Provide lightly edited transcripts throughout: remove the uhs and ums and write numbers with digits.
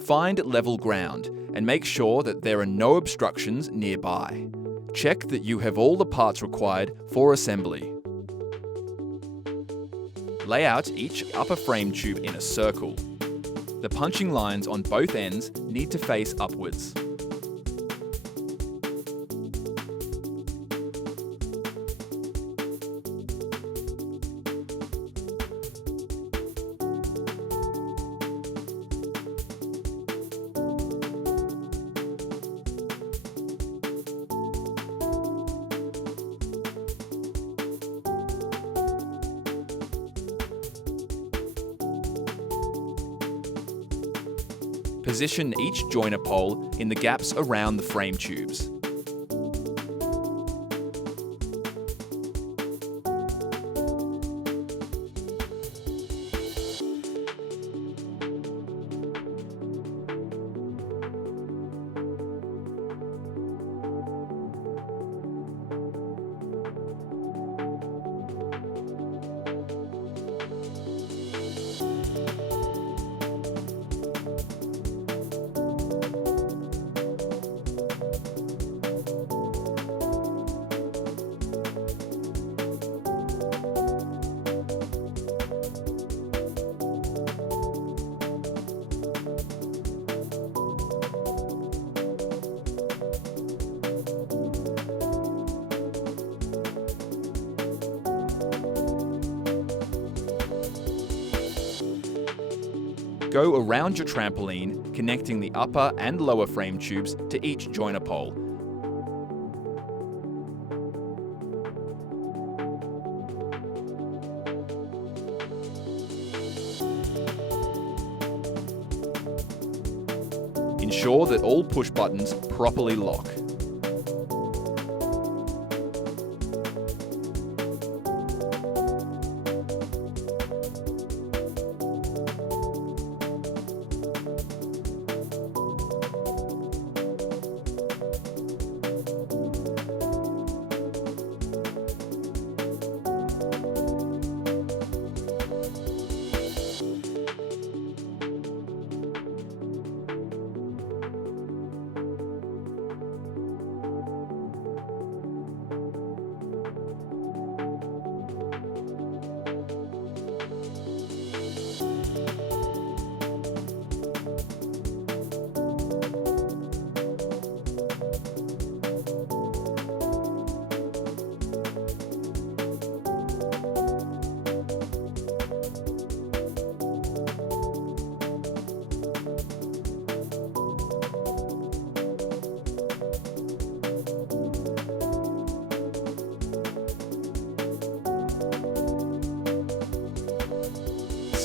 Find level ground and make sure that there are no obstructions nearby. Check that you have all the parts required for assembly. Lay out each upper frame tube in a circle. The punching lines on both ends need to face upwards. Position each joiner pole in the gaps around the frame tubes. Go around your trampoline, connecting the upper and lower frame tubes to each joiner pole. Ensure that all push buttons properly lock.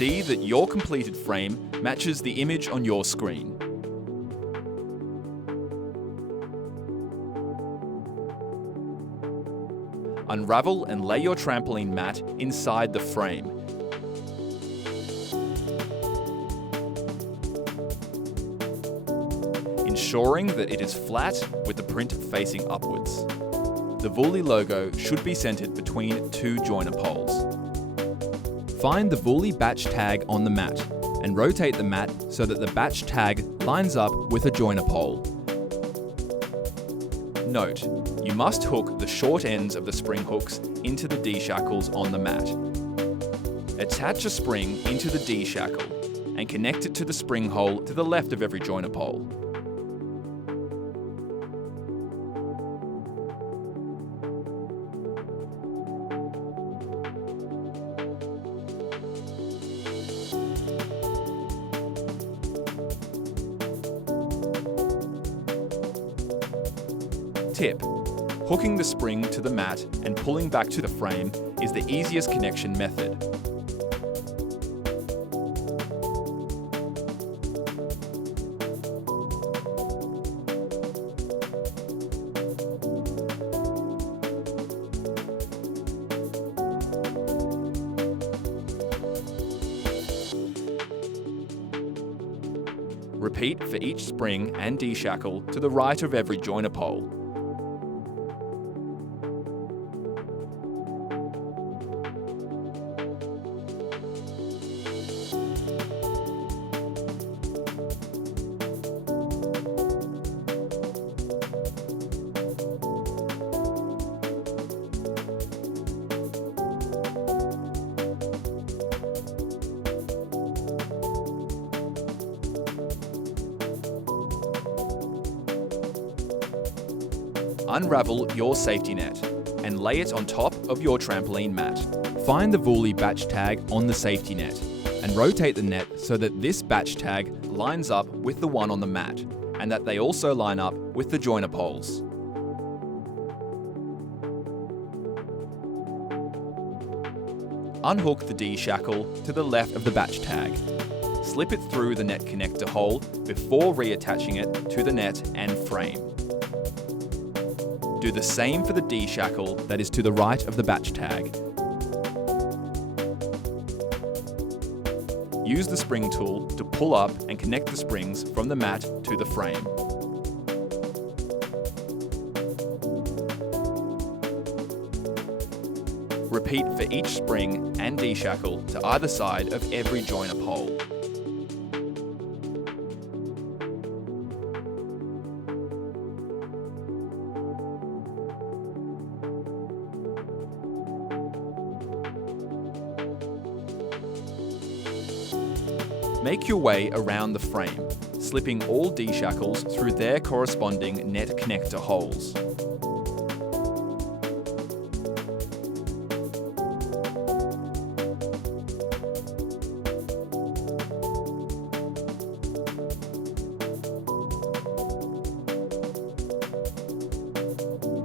See that your completed frame matches the image on your screen. Unravel and lay your trampoline mat inside the frame. Ensuring that it is flat with the print facing upwards. The Vouli logo should be centered between two joiner poles. Find the Vouli batch tag on the mat and rotate the mat so that the batch tag lines up with a joiner pole. Note, you must hook the short ends of the spring hooks into the D-shackles on the mat. Attach a spring into the D-shackle and connect it to the spring hole to the left of every joiner pole. Tip: hooking the spring to the mat and pulling back to the frame is the easiest connection method. Repeat for each spring and D-shackle to the right of every joiner pole. unravel your safety net and lay it on top of your trampoline mat. Find the Vouli batch tag on the safety net and rotate the net so that this batch tag lines up with the one on the mat and that they also line up with the joiner poles. Unhook the D-shackle to the left of the batch tag. Slip it through the net connector hole before reattaching it to the net and frame. Do the same for the D-shackle that is to the right of the batch tag. Use the spring tool to pull up and connect the springs from the mat to the frame. Repeat for each spring and D-shackle to either side of every joiner pole. Make your way around the frame, slipping all D-shackles through their corresponding net connector holes.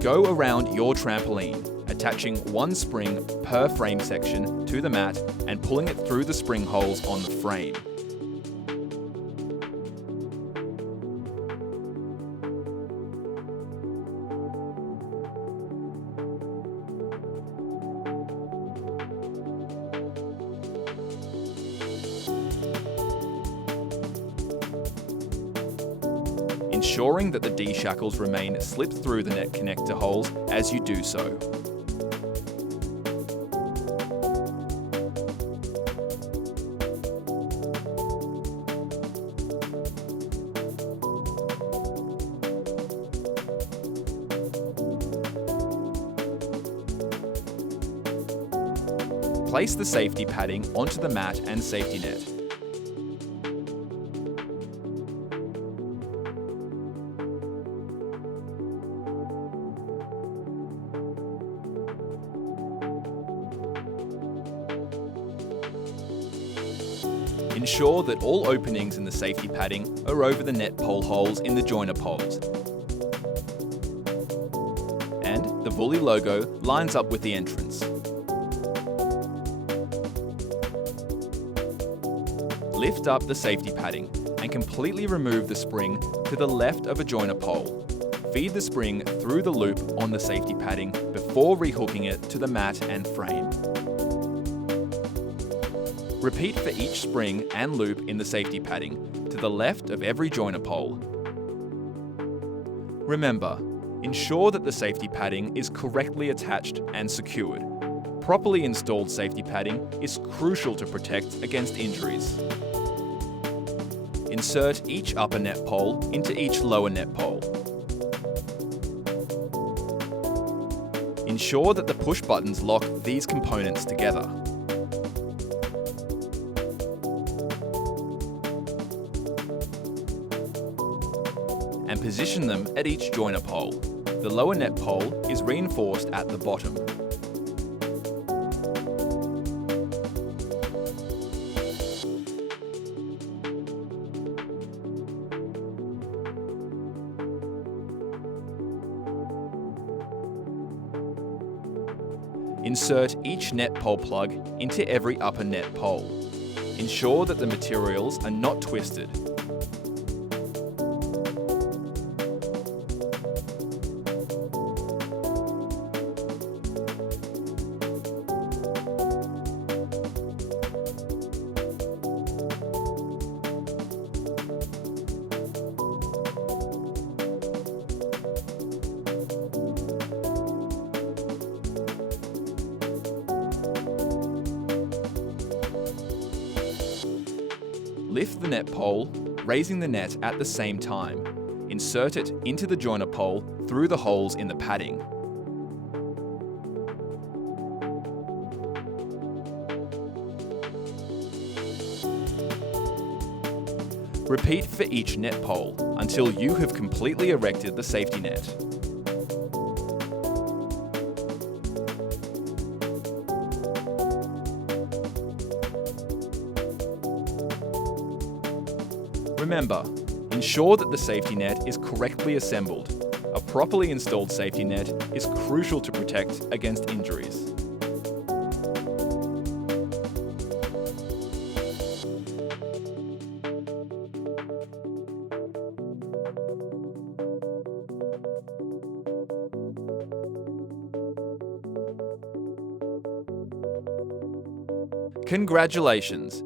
Go around your trampoline, attaching one spring per frame section to the mat and pulling it through the spring holes on the frame. Ensuring that the D-shackles remain slipped through the net connector holes as you do so. Place the safety padding onto the mat and safety net. Ensure that all openings in the safety padding are over the net pole holes in the joiner poles. And the Vouli logo lines up with the entrance. Lift up the safety padding and completely remove the spring to the left of a joiner pole. Feed the spring through the loop on the safety padding before rehooking it to the mat and frame. Repeat for each spring and loop in the safety padding to the left of every joiner pole. Remember, ensure that the safety padding is correctly attached and secured. Properly installed safety padding is crucial to protect against injuries. Insert each upper net pole into each lower net pole. Ensure that the push buttons lock these components together. And position them at each joiner pole. The lower net pole is reinforced at the bottom. Insert each net pole plug into every upper net pole. Ensure that the materials are not twisted. Lift the net pole, raising the net at the same time. Insert it into the joiner pole through the holes in the padding. Repeat for each net pole until you have completely erected the safety net. Remember, ensure that the safety net is correctly assembled. A properly installed safety net is crucial to protect against injuries. Congratulations!